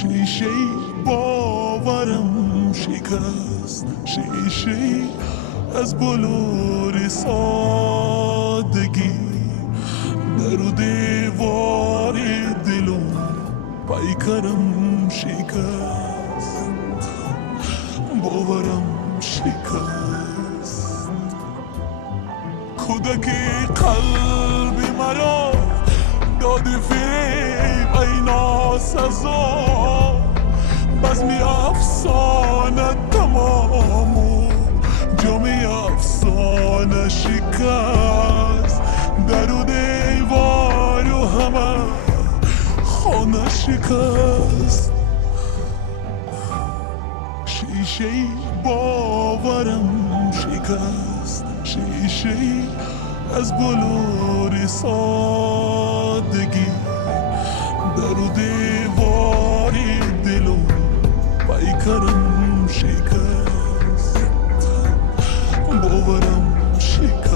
شیشه باورم شکست، شیشه از بلور سادگی، در و دیوار دلم پیکرم شکست، باورم شکست. کودک قلب مرا داد فریب ای ناسزا، بزم افسانه تمام و جمع افسانه شکست، در و دیوار و همه خانه شکست. شیشه باورم شکست، شیشه از بلور سادگی، در و دیوار دلم پیکرم شکست، باورم شکست.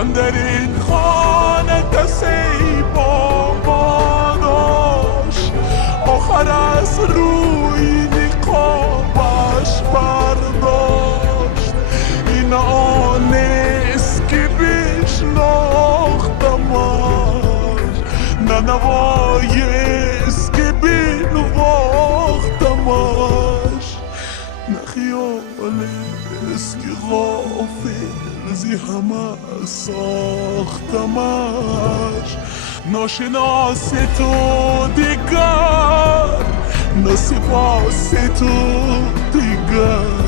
اندر این خانه کسی با ما داشت، آخر از روی نقابش برداشت. این آنست که بشناختمش، نه نوایست که بنواختمش، نه خیالست که غافل زی همه ساختمش. ناشناس تو دیگر، ناسپاس تو دیگر،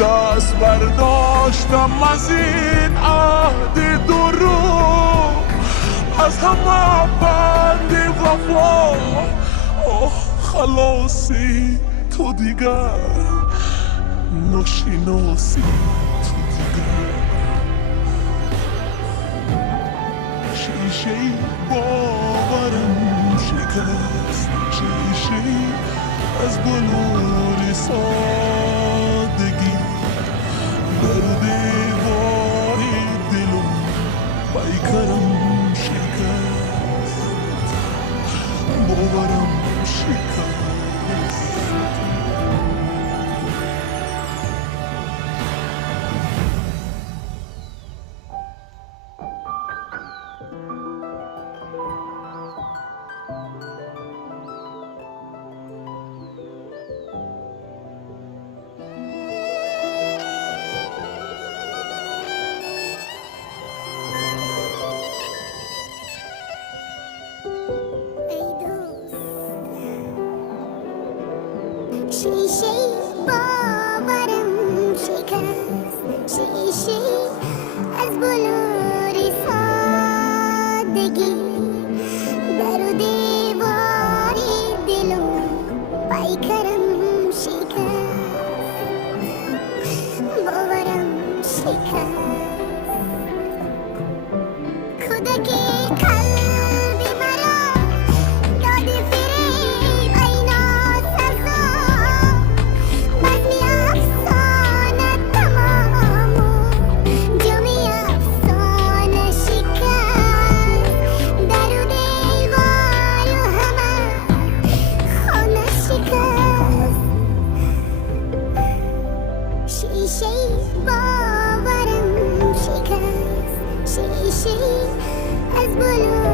دست برداشتم از این عهد درو، از همه بند وفا. آه خلاصی تو دیگر، ناشناسی شیشه باورم شکست، شیشه از بلور سادگی، در و دیوار دلم پیکرم شکست، باورم شکست. شیشه باورم شکست، شیشه از بلور سادگی، در و دیوار دلم پیکرم شکست، باورم شکست. کودک قلب مرا داد فریب ای ناسزا، بزم افسانه تمام و جمع افسانه شکست، در و دیوار و همه خانه شکست. شیشه باورم شکست، شیشه از بلور